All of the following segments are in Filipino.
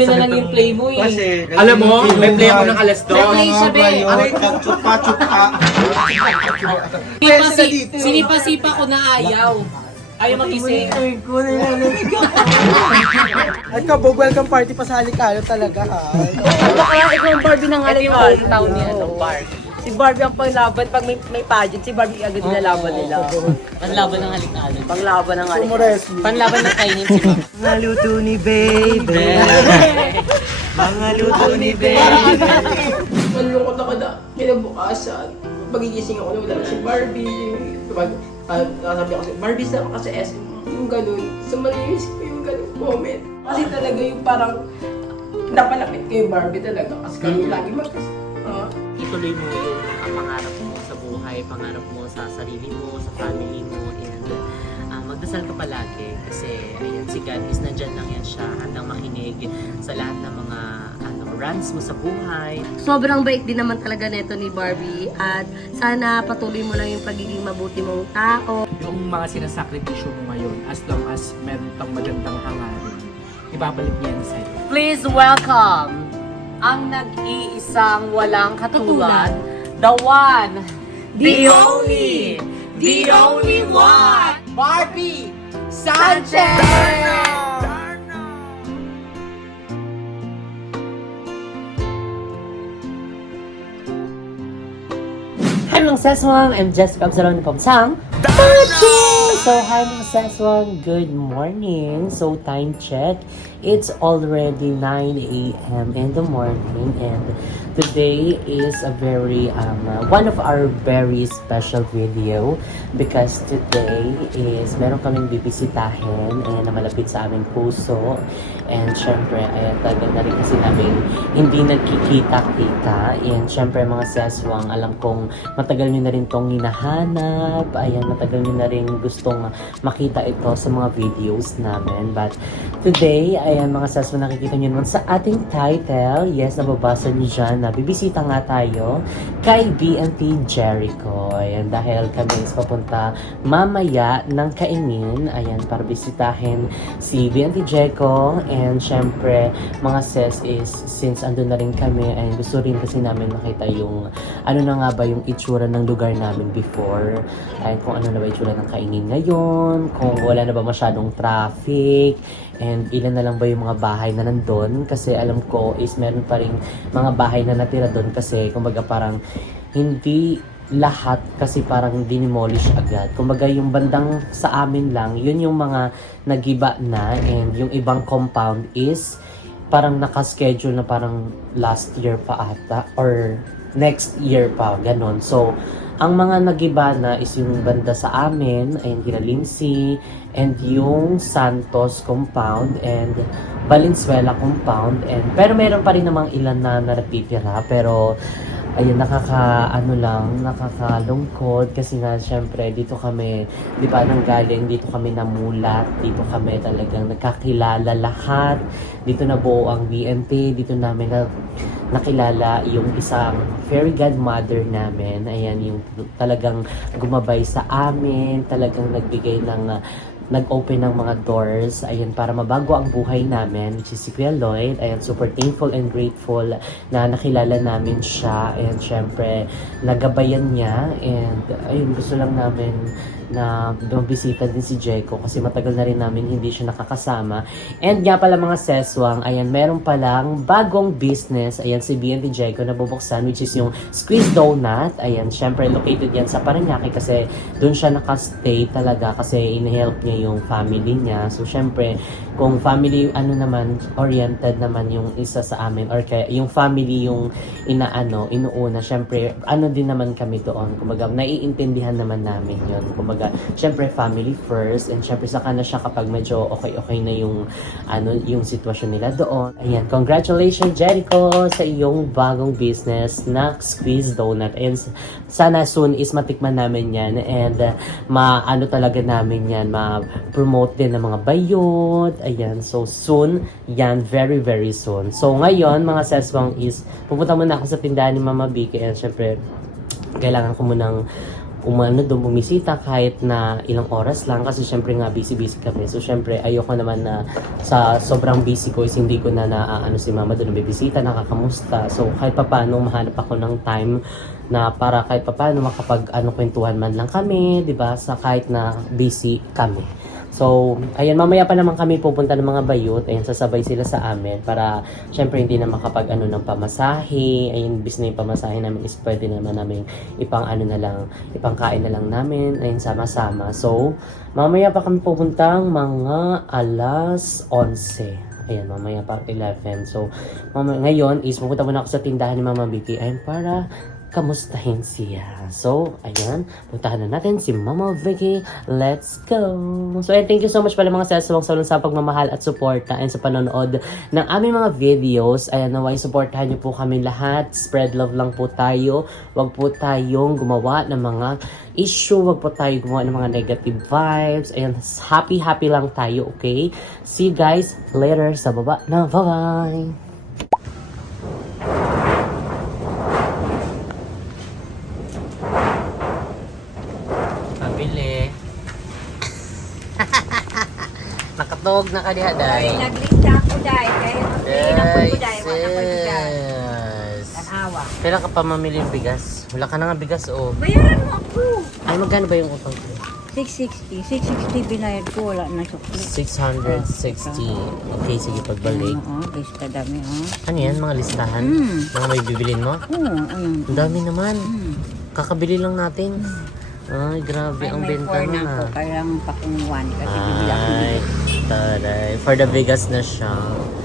kami na lang yung play mo eh. Kasi, Alam mo, may play ako ng alas May play 2. siya, be. Aray, chupa-chupa. Sinipa-sipa ko na ayaw. Ayaw magising. At kabog, welcome party pa sa Alicalo talaga ha. Baka ikaw ang Barbie ng alam yung hometown ni Barbie. Si Barbie ang panglaban pag may pageant, si Barbie agad nilalaban nila. Panlaban ng halikalo. Panglaban ng alam. Sumuresi. Panlaban ng kainin si Ma'am. Mga luto ni baby. Mga luto ni baby. Malungkot ako na kinabukasan. Magigising ako na wala na si Barbie. Kapag sabi ako si Barbie sa kasi SM, yung ganun. So malinis ko yung ganun moment. Kasi talaga yung parang napalapit kay Barbie talaga. Kasi kami lagi Ituloy mo yung mga pangarap mo sa buhay, pangarap mo sa sarili mo, sa family mo, and magdasal ka palagi kasi ayan, si God is nandyan lang yan siya, handang makinig sa lahat ng mga rants mo sa buhay. Sobrang bait din naman talaga neto ni Barbie at sana patuloy mo lang yung pagiging mabuti mong tao. Yung mga sinasakripisyo mo ngayon, as long as meron kang magandang hangarin, ibabalik niya yan sa'yo. Please welcome ang nag-iisang walang katulad, the one, the only one, Barbie Sanchez! Hi mga Seswang, I'm Jessica Absalon from Sang. So hi mga Seswang, good morning. So time check, it's already 9 a.m. in the morning and today is a very one of our very special video because today is meron kaming bibisitahin na malapit sa aming puso and syempre ayan talaga na rin kasi namin hindi nagkikita-kita and syempre mga Seswang, alam kong matagal nyo na rin tong hinahanap, ayan matagal nyo na rin gustong makita ito sa mga videos namin but today ayan mga Seswang, nakikita nyo naman sa ating title, yes nababasa nyo dyan na bibisita nga tayo kay BNT Jericho. Ayan, dahil kami is papunta mamaya ng Kainin, ayan, para bisitahin si BNT Jericho and syempre, mga Ses is, since andun na rin kami, ayan, gusto rin kasi namin makita yung, ano na nga ba yung itsura ng lugar namin before, ayan, kung ano na ba itsura ng Kainin ngayon, kung wala na ba masyadong traffic, and ilan na lang ba yung mga bahay na nandun kasi alam ko is meron pa rin mga bahay na natira doon kasi kumbaga parang hindi lahat kasi parang dinimolish agad. Kumbaga yung bandang sa amin lang, yun yung mga nagiba na and yung ibang compound is parang nakaschedule na parang last year pa ata or next year pa, ganon. So, ang mga nagiba na is yung banda sa amin, and Ginalinsi, and yung Santos compound, and Valenzuela compound, and pero meron pa rin namang ilan na natitira, pero ayun, nakakalungkod kasi nga syempre dito kami, di ba nanggaling, dito kami namulat, dito kami talagang nagkakilala lahat, dito na buo ang BNT, dito namin nakilala yung isang fairy godmother namin, ayan yung talagang gumabay sa amin, talagang nagbigay ng nag-open ng mga doors, ayan, para mabago ang buhay namin, which is si Kuya Lloyd. Ayan, super thankful and grateful na nakilala namin siya, and syempre, nagabayan niya, and ayun, gusto lang namin na bumisita din si Jeko kasi matagal na rin namin hindi siya nakakasama. And nga pala mga Seswang, ayan, meron palang bagong business, ayan, si BNT Jeko na bubuksan, which is yung Squeeze Donut. Ayan, syempre located yan sa Parañaque kasi doon siya nakastay talaga kasi in-help niya yung family niya. So syempre, kung family oriented naman yung isa sa amin or kaya yung family yung inuuna, syempre din naman kami doon. Kumbaga naiintindihan naman namin yun. Kumbaga syempre family first, and syempre saka na siya kapag medyo okay na yung yung sitwasyon nila doon. Ayan, congratulations Jericho sa iyong bagong business na Squeeze Donut, and sana soon is matikman namin yan, and talaga namin yan, ma-promote din ng mga bayot. Ayan, so soon yan, very very soon. So ngayon mga Seswang is pupunta muna ako sa tindahan ni Mama Vicky, and syempre kailangan ko munang bumisita kahit na ilang oras lang kasi syempre nga busy kami. So syempre ayoko naman na sa sobrang busy ko is hindi ko na si mama doon bibisita, nakakamusta. So kahit papaano mahanap ako ng time na para kahit papaano kwentuhan man lang kami, 'di ba? Sa kahit na busy kami. So, ayan, mamaya pa naman kami pupunta ng mga bayot. Ayan, sasabay sila sa amin para syempre hindi na ng pamasahe. Ayun, bis na yung pamasahe namin is pwede naman namin ipangkain na lang namin. Ayun, sama-sama. So, mamaya pa kami pupuntang mga alas 11. Ayan, mamaya pa 11. So, ngayon is pupunta muna ako sa tindahan ni Mama Vicky. Ayun, para kamustahin siya. So, ayan, puntahan na natin si Mama Vicky. Let's go! So, ayan, thank you so much pala mga seswang sa pagmamahal at suporta and sa panonood ng aming mga videos. Ayan, naway, supportahan niyo po kami lahat. Spread love lang po tayo. Huwag po tayong gumawa ng mga issue. Huwag po tayo gumawa ng mga negative vibes. Ayan, happy lang tayo, okay? See you guys later sa baba na. Bye-bye! Pabili. Nakatog na ka diha, day. Naglista ako, day. Kaya mag-inapon ko, day. Wala ko bigas. Yes. Tanawa. Kailan ka pa mamili ng bigas? Wala ka na nga bigas, oh. Bayaran mo ako. Ay, magkano ba yung utang ko? 660. 660 binayad ko. Wala na sukli. 660. Okay, sige, pagbalik. Oo, lista dami, Ano yan, mga listahan? Mga may bibilin mo? Oo, ayun. Ang dami naman. Kakabili lang natin. Ay, grabe ang benta na na. ako. Kailangan pa kung 1 kasi bibila ko. Ay, taray. For the bigas na siya.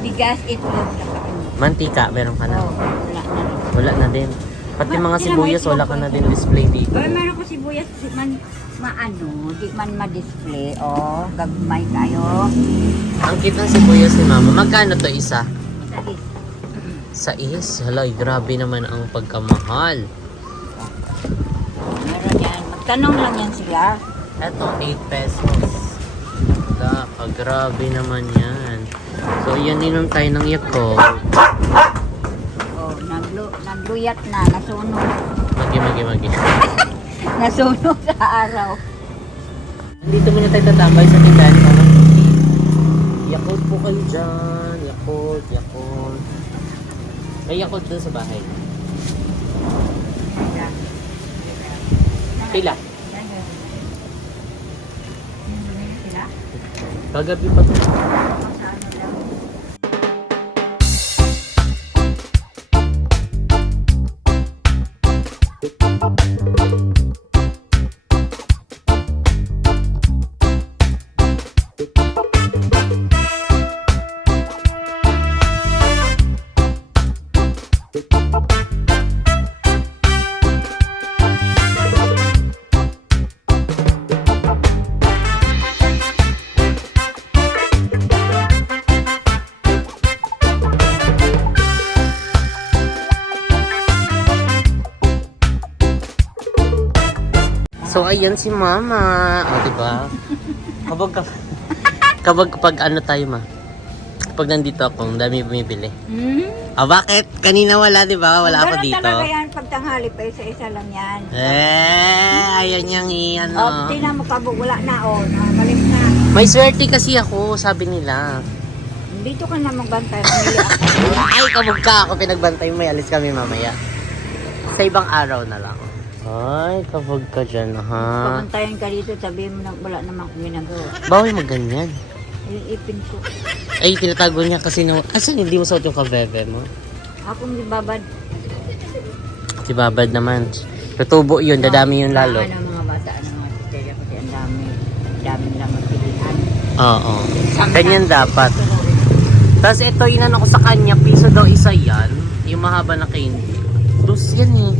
Bigas, itlog na kain. Mantika, meron ka na? Oo, wala na rin. Wala na din. Pati mga sibuyas, wala ka na din display dito. Ay, meron ko sibuyas, di man di man ma-display. Oh, gagmay kayo. Ang cute ng sibuyas ni Mama. Magkano to isa? Sa Sa Hala, grabe naman ang pagkamahal. meron yan. Magtanong lang yan sila. Eto, 8 pesos. Hala, grabe naman yan. So, yan inom tayo ng Yakult. Oh, nagluyat na, nasunog. Magi. Nasunog sa araw. Dito muna tayo tatambay sa tindahan ni Mama. Yakult po kayo dyan. Yakult. May Yakult doon sa bahay. Pila? Sila? Kagabi pa to. Sa ano lang. So, ayan si Mama. O, diba? Kapag ano tayo, Ma? Kapag nandito ako, ang dami bumibili. Bakit? Kanina wala, diba? Wala ako dito. Ganun talaga yan, pag tanghali pa, isa-isa lang yan. Ayan niyang iyan, Oh, tingnan mo kabog, wala na, nakabalik na. May swerte kasi ako, sabi nila. Dito ka na magbantay, mamili ako. Ay, kabog ka ako, pinagbantay mo. Alis kami mamaya. Sa ibang araw na lang. Ay, kabog ka dyan, ha? Pamantayan ka dito, sabihin mo na wala naman akong ginagawa. Bawal magganyan. Iipin ko. Ay, tinatago niya kasi asan hindi mo suot yung kabebe mo? Akong ibabad. Si Babad naman. Tutubo yun, dadami yun lalo. Ano mga bata, mga teacher kasi ang dami nilang magpilihan. Oo. Ganyan dapat. Tapos ito, inano ko sa kanya, piso daw isa yan. Yung mahaba na candy. Dus yan eh.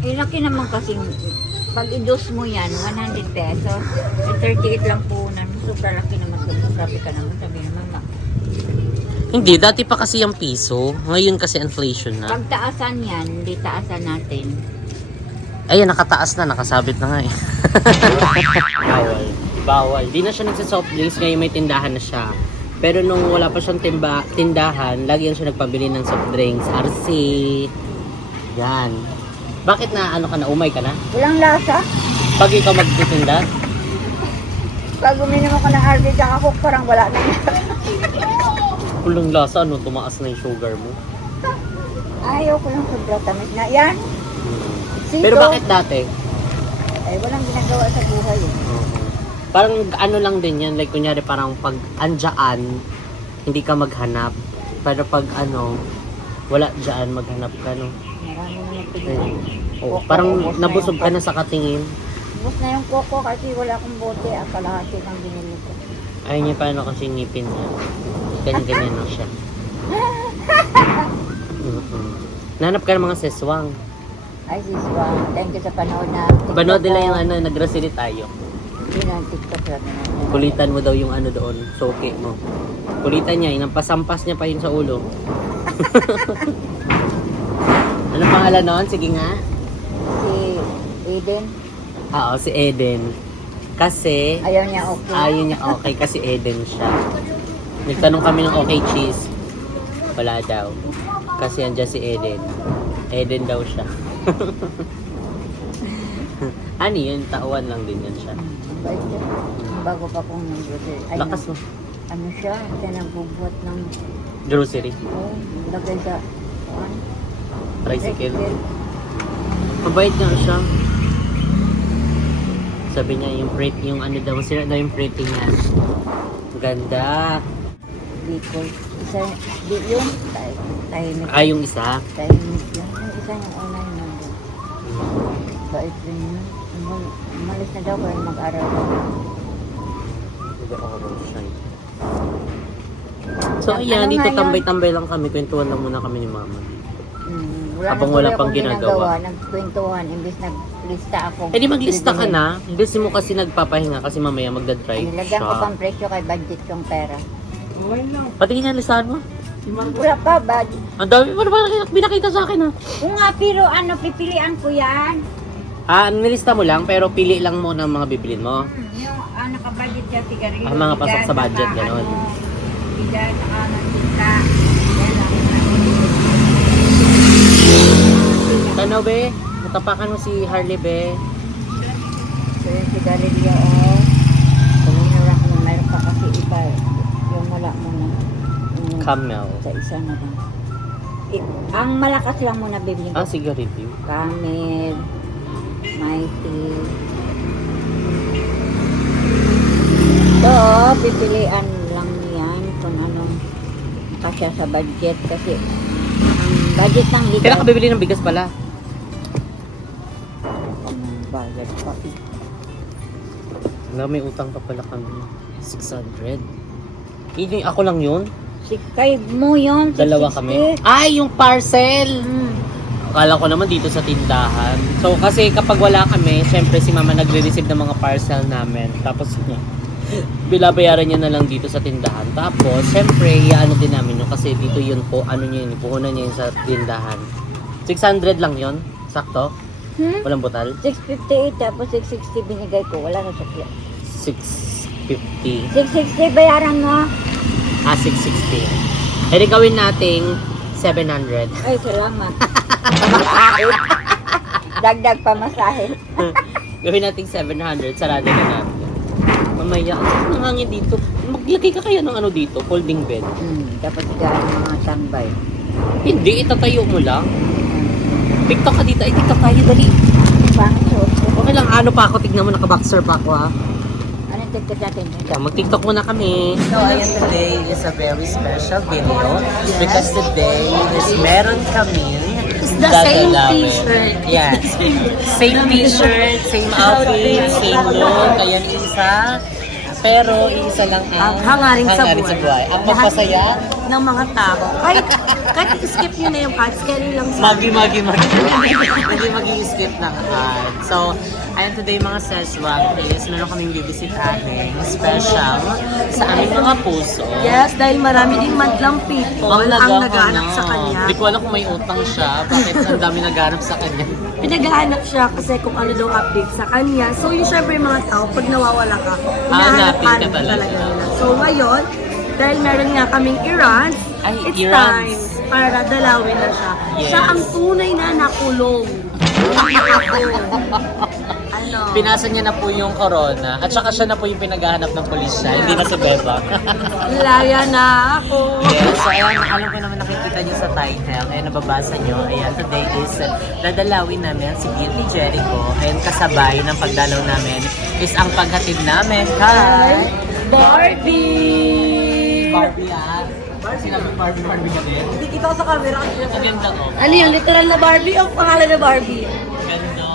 Eh, laki naman kasing, pag i-dose mo yan, 100 pesos. Eh, 38 lang po na. Super laki naman. Sabi ka naman, sabi naman na. Hindi, dati pa kasi yung piso. Ngayon kasi inflation na. Pag taasan yan, di taasan natin. Ayun, nakataas na, nakasabit na nga eh. Bawal. Di na siya nagsa-soft drinks, ngayon may tindahan na siya. Pero nung wala pa siyang tindahan, lagi yan siya nagpabili ng soft drinks. RC. Yan. Bakit na ano ka na? Umay ka na? Walang lasa. Pag ikaw magtitinda? Pag uminom ako ng RD tsaka Coke, parang wala na yun. Kulang lasa, ano? Tumaas na yung sugar mo. Ayaw ko lang sobra tamis na. Yan. Sito. Pero bakit dati? Ay, walang ginagawa sa buhay. Eh. Parang ano lang din yan, like kunyari parang pag andyan, hindi ka maghanap. Pero pag ano, wala dyan, maghanap ka, no? Marami na nagpilihan. Oo, Coco, parang ubos na nabusog yung ka na sa katingin. Ubus na yung Coco kasi wala akong bote. Kalahati ng binili ko. Ayun niya paano kasi ngipin niya. Ganyan-ganyan lang siya. Nanap ka ng mga seswang. Ay, siswa. Thank you sa panood na. Panood nila yung ano, nag-grocery tayo. Yun ang TikTok natin. Kulitan mo daw yung ano doon, soke mo. Kulitan niya, inampasampas niya pa yun sa ulo. Ano pangalan noon? Sige nga. Si Eden, Oo, si Eden. Kasi, ayaw niya okay. ayaw niya okay kasi Eden siya. Nagtanong kami ng okay cheese. Wala daw. Kasi andyan si Eden. Eden daw siya. Ano yun? Tauan lang din yan siya. Bait siya. Bago pa kong nag-grocery. Ay, Lakas mo. ano siya? Siya nagbubuhat ng, Grocery. oh, lagay sa, ano? Tricycle. Mabait nga siya. Sabi niya yung ano daw, sila daw yung pretty niya. Ganda. Bicol. Isa, yun, tahimik. Ah, yung isa. Tahimik yun. Yung isa yung una yung nandun. Bait rin yun. Umalis na daw kaya mag-aral daw. So Ano ayan, nga dito yun? tambay-tambay lang kami. Kwentuhan lang muna kami ni mama. Habang Na wala tuloy pang akong ginagawa. Nagkwentuhan, imbis naglista ako. Eh di maglista ka Bibilhin. na. Hindi mo kasi nagpapahinga kasi mamaya magdadrive Nilagyan ko siya. pang presyo kay budget yung pera. Patingin nga listahan mo. Wala pa, budget. Ang dami mo naman binakita sa akin ha. Oo nga, pero ano, pipilian ko yan. Ah, nilista mo lang pero pili lang mo ng mga bibilin mo. Yung naka-budget siya, sigarilyo. Ah, mga pasok sa budget, ganon. Bigas, saka ng tinta. Yan lang. Tanaw be, natapakan mo si Harley be. So yung sigarilyo, oh. Kuminura ko, mayroon pa kasi iba. Yung wala mo na. Yung Camel. sa isa na lang. Ang malakas lang muna bibili ko. Ah, sigarilyo. Camel, Mighty. So, pipilian lang yan kung anong kasya sa budget kasi ang budget ng ligaw. Kailan ka bibili ng bigas pala? Budget pa. Wala, may utang pa pala kami. 600. Hindi, ako lang yun. Kay mo yun. Dalawa 660. kami. Ay, yung parcel! Mm. Akala ko naman dito sa tindahan. So, kasi kapag wala kami, syempre si mama nagre-receive ng mga parcel namin. Tapos, bilabayaran niya na lang dito sa tindahan. Tapos, syempre, ano din namin yun. Kasi dito yun po, ano niya yun, puhunan niya yun sa tindahan. 600 lang yun. Sakto. Walang butal. 658 tapos 660 binigay ko. Wala na sukli. 650. 660 bayaran mo. Ah, 660. E di gawin nating 700. Ay, salamat. Dagdag pa masahe. Gawin nating 700. Sarado na natin. Mamaya, ang hangin dito. Maglagay ka kaya ng ano dito, folding bed. Dapat dyan mga tambay. Hindi, itatayo mo lang. TikTok ka dito. Ay, TikTok tayo, dali. Pangit suot ko. Okay lang, ano pa ako, tignan mo, naka-boxer pa ako ha. Anong tiktok natin? So, mag-TikTok muna kami. So, ayan, today is a very special video because today is meron kami the same t-shirt. Yeah. Same t-shirt, same outfit, same look. Ayan, isa. Pero, isa lang ang hangaring sa buhay. Ang papasaya. Ng mga tao. Kahit skip nyo na yung cards, carry lang sa Magi. Hindi mag-i-skip ng ad. So, ayan today mga seswag is meron kaming bibisitahin special sa aming mga puso. Yes, dahil marami ding madlang people ang naghahanap sa kanya. Hindi ko alam kung may utang siya. Bakit ang dami naghahanap sa kanya? Pinaghahanap siya kasi kung ano daw update sa kanya. So yung syempre yung mga tao, pag nawawala ka, Hanapin ka hinahanap talaga. nila. So ngayon, dahil meron nga kaming errands, Ay, it's errands. time para dalawin na siya. Yes. Siya ang tunay na nakulong. Ano? Pinasa niya na po yung corona. At saka siya na po yung pinaghahanap ng pulisya. Hindi na si Beba. Laya na ako. Yes, so ayan, alam ko naman nakikita niyo sa title. Ayan, nababasa niyo. Ayan, today is dadalawin namin si Beauty Jericho. Ayan, kasabay ng pagdalaw namin is ang paghatid namin kay Barbie! Barbie ah. Sinabi Barbie ka din. Hindi kita ko sa camera kasi. Ang ganda ko. Ano yun? Literal na Barbie o pangalan na Barbie? Ganda.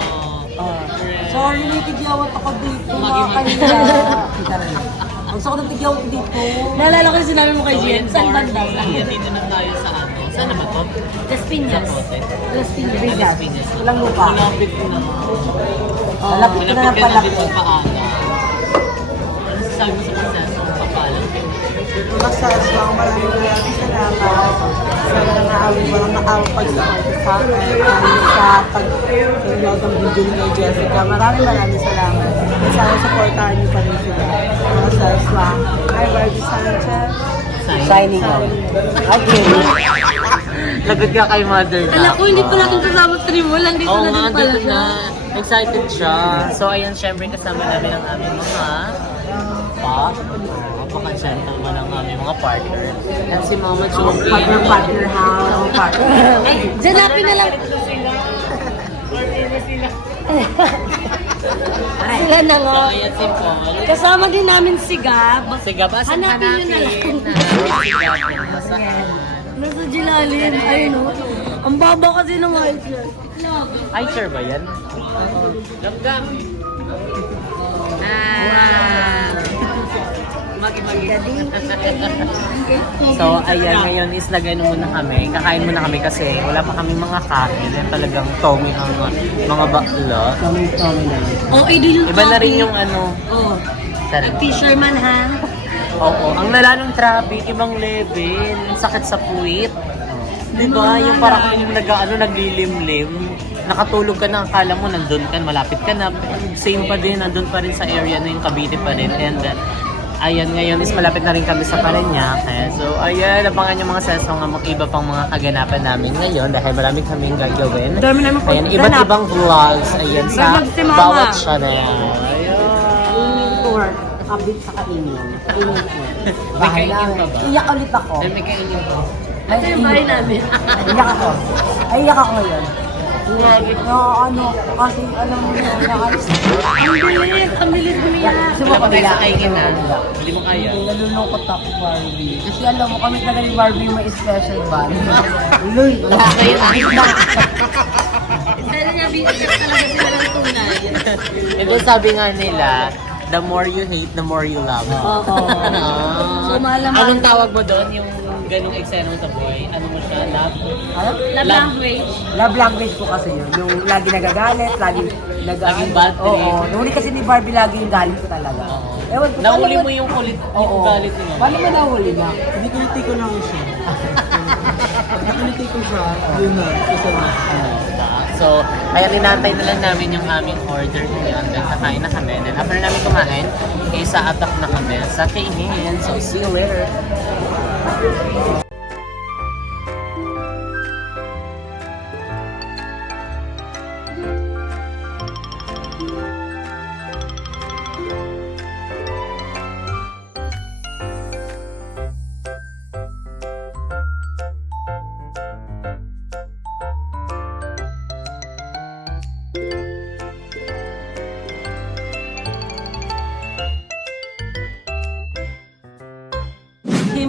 Sorry, may tigyawat ako dito. Magi-magi. Ang sakit ng tigyawat ko dito. Naalala ko yung sinabi mo kay Jen. Saan banda? Ayan, dito na tayo sa ano. Saan naman to? Las Piñas. Las Piñas. Las Piñas. Walang lupa. Malapit ko na. Malapit ko na ng Malapit ka na din palapit. magpaalam. Ano sasabi mo sa proseso ng papaalam? Masaswang, maraming salamat sa walang naawang pag-support sa akin sa pag-inog ng video ni Jessica. Maraming salamat. At sana supportahan niyo pa rin sila. Masaswang. Hi, Barbie Sanchez. Signing out. Okay. Lagot ka kay mother na. Alam ko, hindi pa natin kasama Trimol. Nandito Oo na nga, din pala dito siya. na. Excited siya. So, ayan, syempre kasama namin ang aming mga napaka-gentleman ang aming mga partner. At si Mama Joby. Partner house. Ay, janapin na lang. Sila na nga. So, ayan si Paul. Kasama din namin si Gab. Sige, basta Hanapin niyo na lang. Nasa Jilalin. Ayun o. Ang baba kasi ng height niya. Ay, sure ba yan? Langga. Magi-magi. So, ayan, ngayon is nag-ano muna kami. Kakain muna kami kasi wala pa kami mga kain. Yan talagang Tommy ang mga bakla. Oh, ay din yung Iba na rin yung ano. Oh, Sarap. fisherman ha. Oo, ang lala ng traffic, ibang level. Ang sakit sa puwit. Diba? Yung parang yung naglilimlim. Nakatulog ka na, akala mo nandun ka, malapit ka na. Same pa din, nandun pa rin sa area na yung Cavite pa rin. And ayan, ngayon is malapit na rin kami sa Parañaque. So, ayan, abangan yung mga sesong ng iba pang mga kaganapan namin ngayon dahil marami kaming gagawin. Dami namin Ayan, iba't ibang vlogs. Ayan, sa Vlog si Mama. bawat channel. Tour. Update sa kainin. Kainin ko. May kainin pa ba? Iyak ulit ako. Dahil may kainin pa. Ito yung bahay namin. Iyak ako. Ay, iyak ako ngayon. Ano, kasi alam mo na, Ang bilis umiyak. Wala pa tayo sa kainin na. Hindi mo kaya. nalulungkot ako, Barbie. Kasi alam mo, kami talaga ni Barbie may special bond. Uloy, Lahat na yun. Dahil niya, binigyan talaga sila ng tunay. And then sabi nga nila, the more you hate, the more you love. Oo. So, malaman. Anong tawag mo doon? Yung ganong eksena mo sa boy? Ano mo siya? Love? Love language. love language ko kasi yun. Yung lagi nagagalit, lagi Laging bad trip. Oo. Nahuli kasi ni Barbie lagi yung galit ko talaga. Oo. Ewan ko. Nahuli paano mo yung kulit, Oo. yung galit mo. Paano mo nahuli na? Hindi ko ko lang siya. Nakuliti ko siya. Yun na. So, kaya tinantay na lang namin yung aming order ngayon. Then, kakain na kami. Then, after namin kumain, isa-attack na kami sa kainin. So, see you later.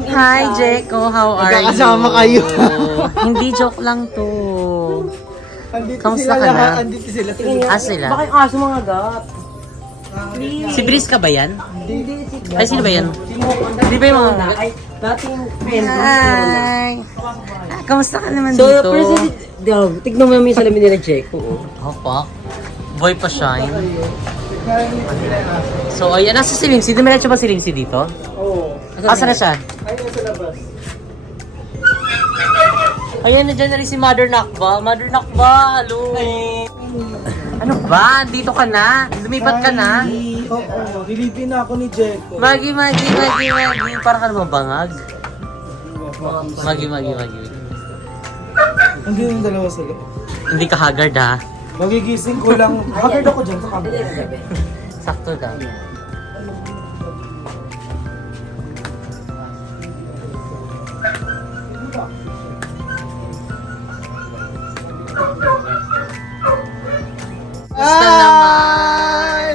Hi, Jeko. How are you? Magkakasama kayo. Hindi joke lang to. Andito Kamusta sila ka na? lahat. Andito sila. Sila? Bakit aso mga gat? Si Brice ka ba yan? Hindi. Ay, sino ba yan? Hindi ba yung mga... Ay, dating friend. Hi! Kamusta ka naman So, dito? tignan mo namin yung salamin nila, Jeko. Opo. Boy pa shine. So, ayan. Nasa si Limsi. Dumiretso ba si Limsi dito? Oo. Asa na siya? Ay, nasa labas. Ayan, nandiyan na rin si Mother Nakba. Mother Nakba, hello! Ano ba? Dito ka na? Lumipat ka na? Oo. Nilipin na ako ni Jeko. Magi. Parang ka naman bangag. Magi. Hindi yung dalawa sila. Hindi ka haggard ha? Magigising ko lang. Haggard ako dyan sa camera. Sakto daw. Basta naman.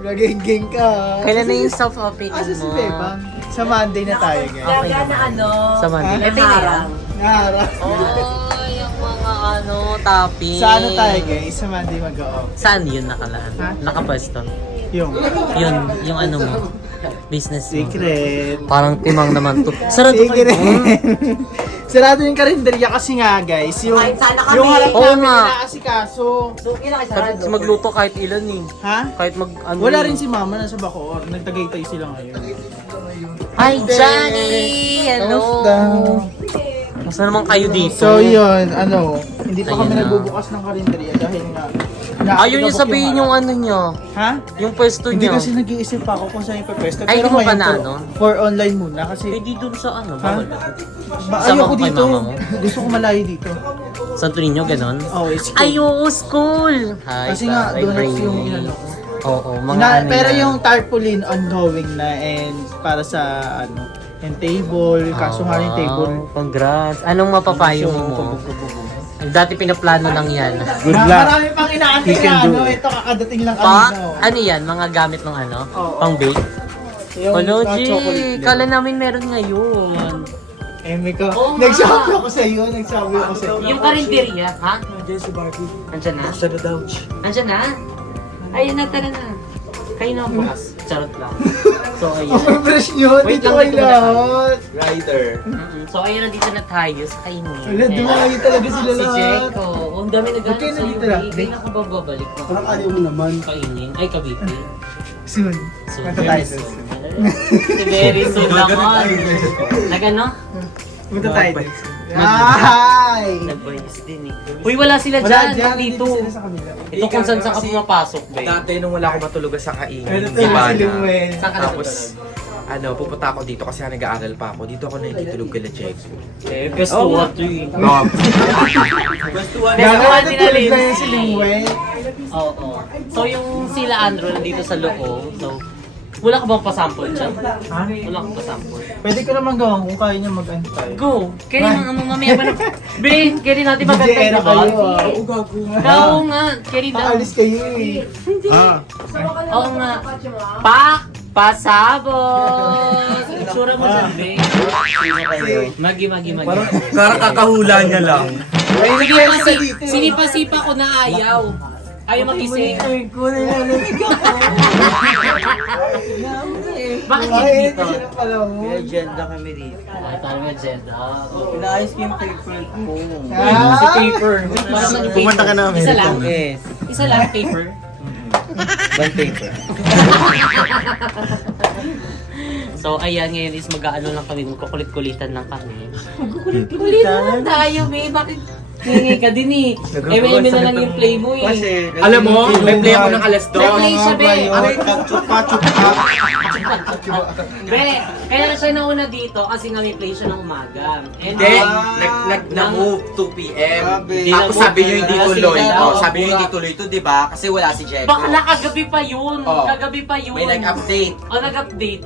Nagiging ka. Kailan na yung self-opening mo? Asa si Bebang? Sa Monday na tayo, guys. Okay Kaya na naman. ano, Sa Monday. ito yung harang. Nara. Oh, yung mga topping. Sa ano tayo, guys? Sa Monday mag-off. Saan yun nakalaan? Ha? Nakapwesto? Yung Yun, yung ano mo. Business mo. secret. Parang timang naman to. Sarado Secret. kayo. Sarado yung karinderya kasi nga, guys. Yung, Kahit sana kami. yung harap Oo namin nga. inaasikaso. Kahit magluto kahit ilan eh. Ha? Kahit mag ano. Wala eh. rin si mama, nasa Bacoor. Nagtagaytay sila ngayon. Hi, Johnny! Hello! Masa naman kayo dito? So yun, ano, hindi pa Ayun kami na. nagbubukas ng karinderya dahil nga Ayaw niyo sabihin yung ano niya. Ha? Yung pwesto Hindi niya. kasi nag-iisip pa ako kung saan yung pwesto. Ay, di mo pa na, for, no? for online muna kasi Hindi dun sa ano, Ha? bawal. ayaw Sama ko ko kay dito. mama mo? Gusto ko malayo dito. Santo Niño, ganon? Oh, it's cool. Ay, oo, school! Hi, Kasi nga, Tatay doon Brainy. yung inano ko. Oo, mga ano Pero na. yung tarpaulin ongoing na and para sa ano, yung table, kaso nga yung table. Congrats. Anong mapapayo mo mo? Kabog-kabog. Dati pinaplano lang yan. Good luck. Marami pang inaantay He can na do ano, it. ito kakadating lang Pa, kanina. ano yan? Mga gamit ng ano? Oo. Pang bake? Yung Hello, chocolate G! Kala namin meron ngayon. Eme ko. Oo nga. Nagsabi ako sa iyo, nagsabi ako sa iyo. Yung karinderya, ha? Nandiyan si Barbie. Nandyan na? Siya na daw. Nandyan na? Ayun na, tara na. Kayo na bukas. Charot lang. So, ayun. Overbrush nyo, Wait dito lang, kayo dito muna tayo. lahat. Rider. So, ayun, nandito na tayo sa kainin. Wala, dumayo talaga sila Si lahat. Jeko. Oh, ang dami Ba't nagano kayo sa'yo. nandito lang? Kaya na ka ba babalik? Parang ayaw mo naman. Kainin. Ay, kabipi. Soon. So, Punta very tayo soon. doon. Very soon naman. Nagano? Punta tayo doon. Ay! Nag-voice din eh. Uy, wala sila Wala dyan. dito Dito. sila sa kabila. Ito kung saan ka pumapasok, babe. Dati nung wala ako matulugan sa kaingin, Ito di ba si na? Luwen. Saan ka Tapos, natutulog? pupunta ako dito kasi nag-aaral pa ako. Dito ako nakikitulog kila Jeko. Eh, gusto Oo. what to eh. No. Gano'n Gusto natutulog nila, na yun si Luwen. Oo. So, yung sila Andrew nandito sa loob. So, wala ka bang pasample dyan? Ha? Wala kang pasample. Pwede ko naman gawin kung kaya niya mag-antay. Go! Kaya mamaya ba na... Be, kaya natin DJ magantay, era diba? kayo ah. Oo, gago nga. Oo nga, kaya daw. Paalis kayo eh. Oo nga. Pasabot! Itsura mo dyan, be. Magi. Parang kakahula niya lang. Ay, hindi sa dito. Sinipa-sipa ko na ayaw. Ayaw magising. Bakit kayo Ay, dito? sila pala mo. Agenda kami dito. Ay, parang agenda. Inaayos ko yung paper ko. Si paper. Parang nag Pumunta ka namin. Isa lang? Yes. Isa lang paper? One paper. So, ayan, ngayon is mag-aano lang kami, magkukulit-kulitan lang kami. Magkukulit-kulitan tayo, may bakit? Hingi ka din eh. Eh, may na lang yung play mo eh. Kasi, Alam mo, may play ako ng alas May play 2. siya, be. Aray, chupa. Be, kaya siya nauna dito kasi nga may play siya ng umaga. And Hindi, then, nag-move 2 p.m. Grabe. Tapos sabi niyo hindi Wala tuloy. sila. Oh, sabi niyo hindi tuloy ito, di ba? Kasi wala si Jeko. Bakla, kagabi pa yun. Oh. Kagabi pa yun. May nag-update. Nag-update.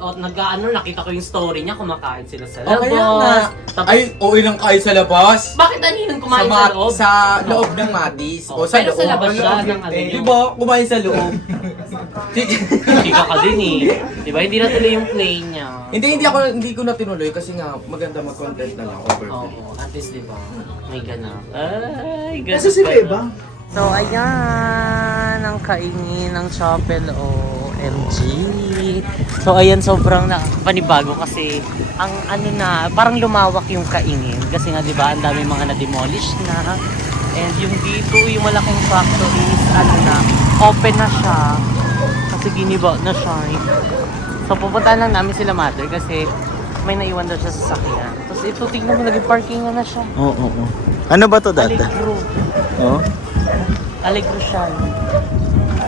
Nakita ko yung story niya, kumakain sila sa Oh, labas. kaya nga. Tapos, Ay, okay lang kayo sa labas. bakit ano yun kumain sa loob? Sa loob ng Madis. Oh, O sa pero loob. sa labas siya ng ano Di yun. ba? Kumain sa loob. Hindi ka din eh. Di ba? Hindi na tuloy yung play niya. Hindi ko na tinuloy kasi nga maganda mag-content na lang over. Oo, at least di ba? May ganap. Ay, ganap. Nasa si Beba? So, ayan, ang kaingin ng Chapel OMG. So, ayan, sobrang panibago kasi ang ano na, parang lumawak yung kaingin. Kasi nga, di ba, ang dami mga na-demolish na. And yung dito, yung malaking factory is, ano na, open na siya. Kasi giniba na siya. So, pupuntahan lang namin sila mother kasi may naiwan daw siya sa sakyan. Tapos ito, tingnan mo, naging parking na siya. Oo. Ano ba to dati? Allegro. Oo. Allegro siya.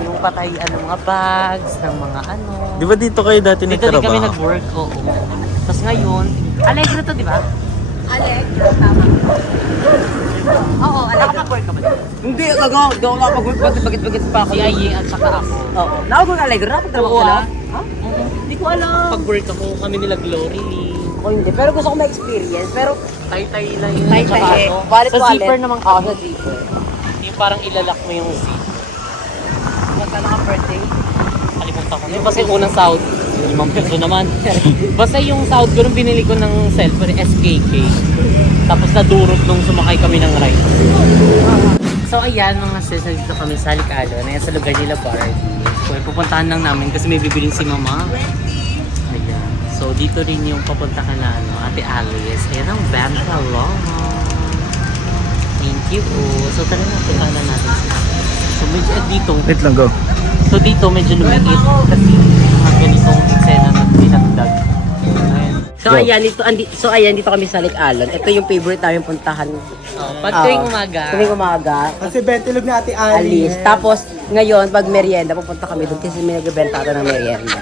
Yung patay, mga bags, ng mga ano. Di ba dito kayo dati Dito din kami nagtrabaho? nag-work, oo. Tapos ngayon, Allegro to, di ba? Alec, tama. Oo, Alec. Nakapag-work ka ba? Hindi, gagawa. Hindi ako nakapag-work. Bagit-bagit pa ako. Si Aye at saka ako. Oo. Nakapag Allegro. Nakapag-trabaho Oo, ka na? ah. Ha? Hindi ko alam. Pag-work ako, kami nila Glory Lee. Ako hindi. Pero gusto ko ma-experience. Pero, Tay-tay lang yun. Tay-tay Tsaka eh. ano, Wallet, sa wallet. zipper naman Oo, kami. sa zipper. Yung parang ilalak mo yung zip. Magkano ka birthday? Kalimutan ko. Yung basta yung unang sahod, 5 peso naman. Basta yung sahod ko nung binili ko ng cellphone, SKK. Tapos nadurog nung sumakay kami ng ride. So ayan mga sis, nandito kami sa Alicalo. Ayan sa lugar nila Barbie. So pupuntahan lang namin kasi may bibiling si mama. Ayan. So dito rin yung papuntahan na Ate Alice. Ayan ang Banta Long. Thank you po. So tara na, puntahan na natin sila. So medyo dito. Wait lang, go. So dito medyo lumiit kasi ang ganitong eksena na dinagdag. Ayan. So ayan, dito kami sa Alec-Alon. Ito yung favorite namin puntahan. Pag tuwing umaga, Tuwing umaga. Kasi bentilog na Ate Alice. Alice. Tapos, ngayon, pag merienda, pupunta kami doon kasi may nagbebenta ata ng merienda.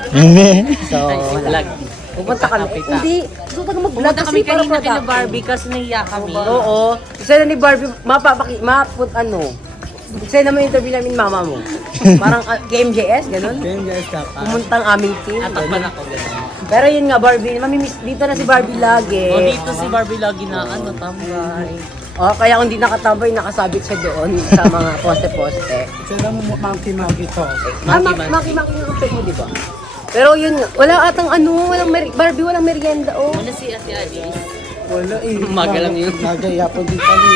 So, wala. vlog. Pupunta kami. Hindi. Gusto ko mag-vlog Pumunta kasi kami para kanina kina production. Barbie kasi nahiya kami. Oo. Isa na ni Barbie, Isa naman interview namin mama mo. Parang kay MJS, ganun. Then guys, dapat. Pumuntang aming team. Atakpan ako. Pero yun nga, Barbie, mamimiss dito na si Barbie lagi. O dito si Barbie lagi na tambay. Kaya kung di nakatambay, nakasabit siya doon sa mga poste-poste. Isa lang mo monkey to. Maki-maki yung check mo, di ba? Pero yun, wala atang Barbie, walang merienda, oh. Ano si Ate Alice? Wala eh. Umaga lang yun. Nagaya po din kami.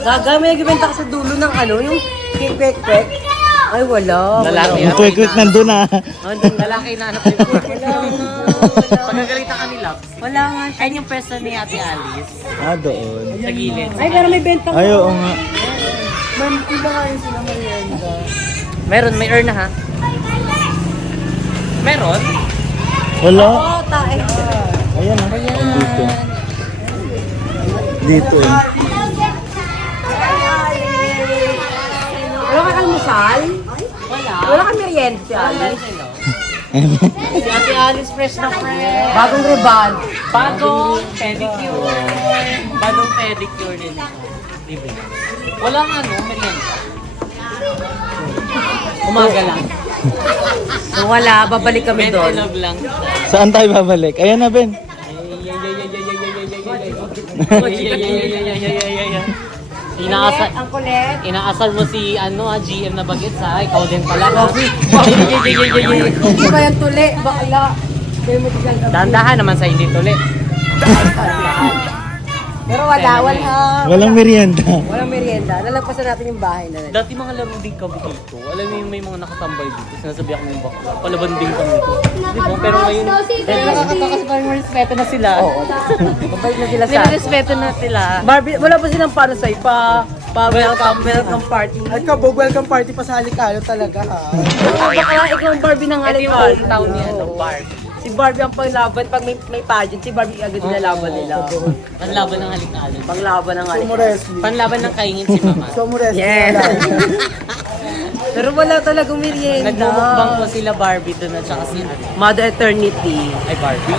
Gaga, may nagbibenta ka sa dulo ng yung kwek-kwek. Ay, wala. Lalaki. Yung quick nandun na. Lalaki na ano pa Pagkagalitan ka ni Laps. Wala nga siya. Ayun yung pwesto ni Ate Alice. Doon. Sa gilid. Ay, pero may benta Ay, oo nga. Iba nga yun sila merienda. Meron, may earn na ha? Meron? Wala. Oo, tae. Ayan ah. Dito. Dito eh. Wala ka almusal? Wala. Wala ka merienda si Alice. Si Ate Alice fresh na fresh. Bagong reband. Bagong pedicure. Bagong pedicure din. Libre. Walang merienda. Umaga lang. So, wala, babalik kami doon. Bentilog lang. Saan tayo babalik? Ayan na, Ben. Inaasal, Ang kulit. inaasal mo si GM na bagets ha? Ikaw din pala. Hindi ba yung tuli? Bakla. Kaya mo tignan ka. Dandahan naman sa hindi tuloy. Pero wala. Walang merienda. Walang merienda. Nalagpasan natin yung bahay na. Dati mga laro din kami dito. Alam mo yung may mga nakatambay dito. Sinasabi ako ng bakla. Palaban din kami dito. Di ba? Pero ngayon, nakakatawa kasi parang respeto na sila. Oo. Babalik na sila sa Nirespeto na sila. Barbie, wala pa silang para sa'yo pa welcome party. At kabog, welcome party pa sa Alicalo talaga ha. Bakla, ikaw ang Barbie ng Ito yung Alicalo. hometown niya, no? Barbie. Si Barbie ang panglaban. Pag may pageant, si Barbie agad nilalaban nila. Panlaban ng halikalo. Panglaban ng Alicalo. Sumuresli. Panlaban ng kaingin si Mama. Sumuresli. Yes. Pero wala talagang merienda. Nagmumukbang po sila Barbie doon at saka si Mother Eternity. Ay Barbie?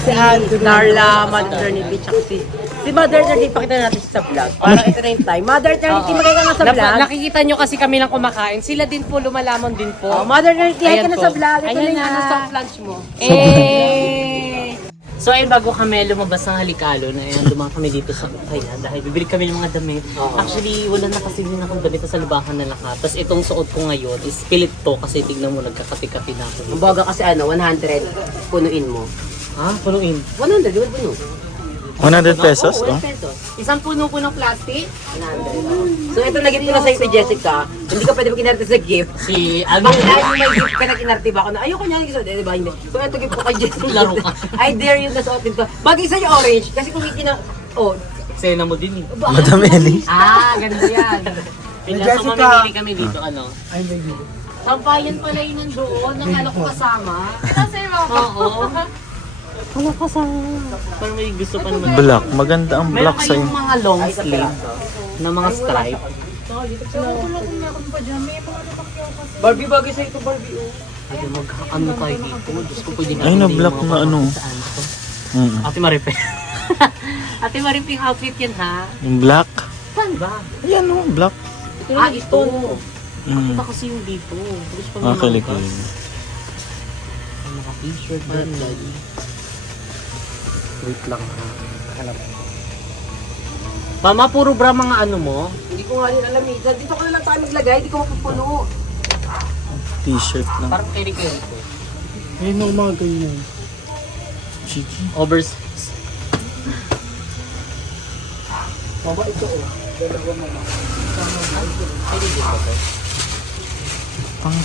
Si Andrew. Darla, Mother Eternity, tsaka si Mother Eternity, pakita natin siya sa vlog. Parang ito na yung time. Mother Eternity, makita nga sa vlog. Nakikita nyo kasi kami lang kumakain. Sila din po, lumalamon din po. Mother Eternity, hi ka na Ayan sa po. vlog. Ito Ayan na yung na. soft lunch mo. So ayun, bago kami lumabas ng halikalo na ayan, dumaan kami dito sa kaya dahil bibili kami ng mga damit. Actually, wala na kasi din akong ganito sa lubakan na lahat. Tapos itong suot ko ngayon is pilit to kasi tignan mo nagkakati-kati na ako. Ang baga kasi 100, punuin mo. Ha? Punuin. 100, di ba puno? 100 pesos? Oo, Oh. 100 pesos. Isang puno po ng plastic. 100. So ito naging ko na sa'yo, Jessica. Hindi ka pwede mag-inarte sa gift. Si Bakit may gift ka na kinarte ba ako na ayoko niya naging di ba hindi. So ito gift ko kay Jessica. Laro ka. I dare you na suotin ko. Bagay sa'yo orange kasi kung hindi na Sena mo din eh. Madam Ellie. Ganun yan. Pinasa Jessica. mamimili kami dito, Ay, may gili. Sampayan pala yun nandoon. Nakala ko kasama. Kasi Oo. Wala kasama. Parang may gusto pa naman. Black. Maganda ang Meron black sa'yo. kayong mga long sleeve na mga stripe. Barbie bagay sa'yo ito Barbie Ay, ano tayo dito? Diyos ko, pwede natin Ay, na din black yung na mga ano. saan ito. Mm. Ate Maripe. Ate Mariping outfit yan ha? Yung black. Saan ba? Ayan o, black. Ito. Mm. Ito kasi yung dito. Gusto ko Ah, naman kalikay. Mga t-shirt din. Wait lang ha. Hanap. Mama, puro bra mga ano mo? Hindi ko nga rin alam eh. Dito ko na lang tayo naglagay, hindi ko mapupuno. T-shirt lang. Parang keri-keri ko. Ayun ang mga ganyan. Chiki. Oversize. Mama, ito oh. Dalawa mama. Ay, hindi ko to. Pang...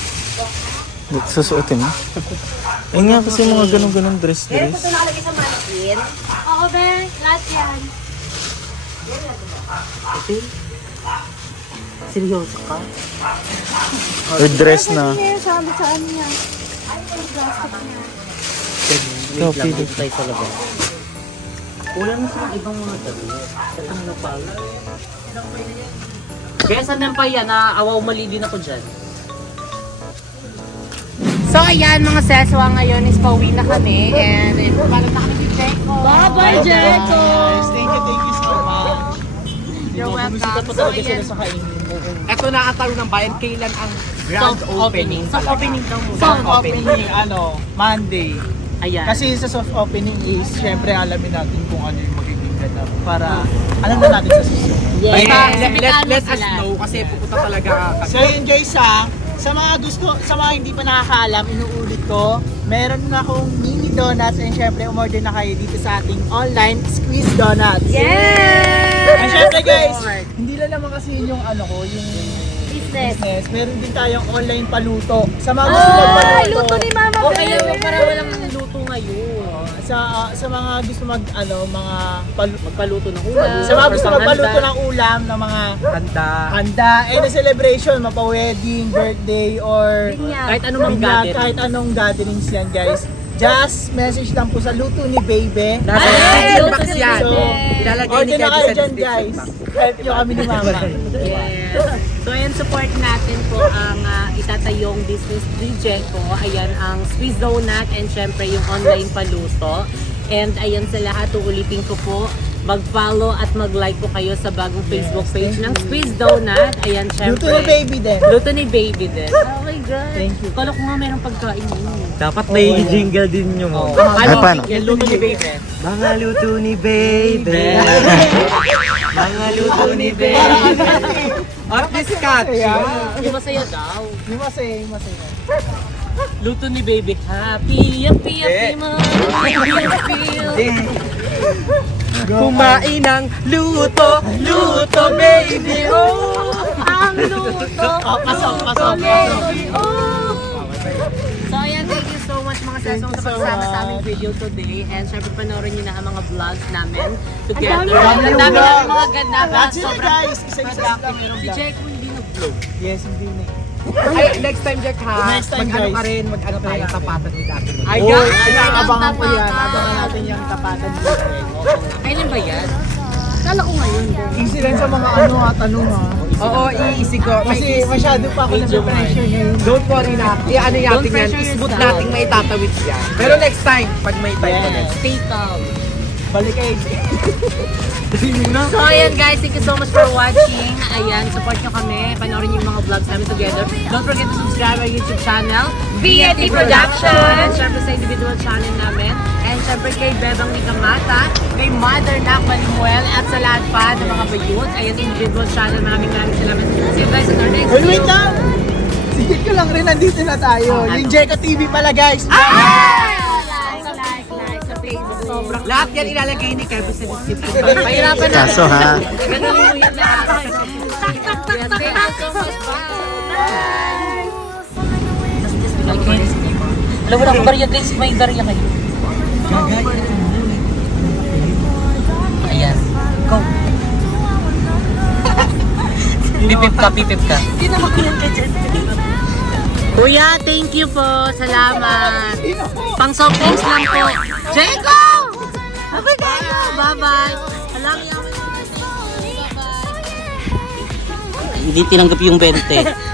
Susuotin mo? Ayun nga kasi mga ganun-ganun dress. Ito nakalagay sa mannequin. Oo, Ben. Lahat yan. Ate? Seryoso ka? Or dress na. Sabi saan niya. Wait lang, Copy. dito tayo sa labas. Wala na silang ibang mga damit. Ito na pala. Kaya saan nang pa yan? Awaw mali din ako dyan. So ayan mga seswa, ngayon is pauwi na kami and paano na kami si Jeko. Bye-bye, Jeko! Thank you so much. You're welcome. Po So talaga sila ayan, sa kainin. Ito na ang tanong ng bayan, kailan ang grand soft opening? Soft opening daw muna. Soft opening, Monday. Ayan. Kasi sa soft opening is, syempre alamin natin kung ano yung magiging ganap para alam na natin sa susunod. Yes. Basta let us know kasi pupunta talaga kami. So yun Joyce sa mga gusto, sa mga hindi pa nakakaalam, inuulit ko, meron na akong mini donuts and syempre umorder na kayo dito sa ating online squeeze donuts. Yes! And syempre guys, hindi lang naman kasi yun yung ano ko, yung Business. business. Meron din tayong online paluto. Sa mga gusto magpaluto. Luto ni Mama Okay lang Ben. para walang luto ngayon. Sa mga gusto mga Magpaluto ng ulam. sa mga gusto or magpaluto panghanda. ng ulam ng mga Handa. handa and a celebration, mapa-wedding, birthday, or Kahit anong binyag, gathering. kahit anong gatherings yan guys. Just message lang po sa Luto ni Baby. Nasa Ay, description box luto yan. So, Ilalagay ni order na Kevin kayo sa dyan description guys. box. Help nyo kami ni Mama. Yes. So ayan, support natin po ang itatayong business ni Jeko. Ayan ang Squeeze Donut and syempre yung online paluto. And ayan sa lahat, uulitin ko po, mag-follow at mag-like po kayo sa bagong Facebook page ng Squeeze Donut. Ayan, Luto syempre. ni Baby din. Luto ni Baby din. Oh my God. Thank you. Kala ko nga merong pagkain yun. Dapat may jingle din yung... Ano? paano? Yung luto ni Baby. Mga luto ni baby. Mga luto ni At this cat. Yung masaya daw. Yung masaya. Luto ni Baby. Happy, happy, happy, happy. Kumain ng luto, luto baby. Oh! Ang luto. Pasok. So ayan, thank you so much mga sesong sa pagsama sa aming video today. And syempre panoorin nyo na ang mga vlogs namin together. Ang dami namin mga ganda. That's it Sobrang guys. Isa-isa lang productive. yung Si vlog. Jeko hindi nag-vlog. Yes, hindi na. Ay, next time Jack ha. Next time, Mag-ano guys. ka rin, mag-ano tayo, tapatan ni dati. Ay, abangan ko yan. Abangan natin yung tapatan dito. Kailan ba yan? Kala ko ngayon. Easy lang sa mga tanong ha. Oo, iisig ko. Kasi masyado pa ako na-pressure ngayon. Don't worry na. Ano natin yan, pressure smooth yourself. nating may tatawid yan. Pero next time, pag may time ulit. Stay calm. Balik kayo. So ayan guys, thank you so much for watching. Ayan, support nyo kami. Panoorin yung mga vlogs namin together. Don't forget to subscribe our YouTube channel, BNT Production. Syempre sa individual channel namin. And syempre kay Bebang Nikamata, kay Mother Nak Balimuel, at sa lahat pa ng mga bayot. Ayan, individual channel. Maraming salamat. See you guys in our next Wait lang! Sige ko lang rin, nandito na tayo. Yung Jeka TV pala guys. Like sa Facebook. Sobrang Lahat yan ilalagay ni Kevin sa description. mahirapan na. Kaso ha. Ganun mo yan lahat. Yes, thank you so much. Bye! Alam mo na kung barya guys, may barya kayo. Ayan. Go. Pipip ka. Hindi na makilang ka dyan. Kuya, thank you po. Salamat. Pang soft drinks lang po. Jeko! Bye-bye kayo. Bye-bye. Alam yaman. Bye-bye. Hindi tinanggap yung 20.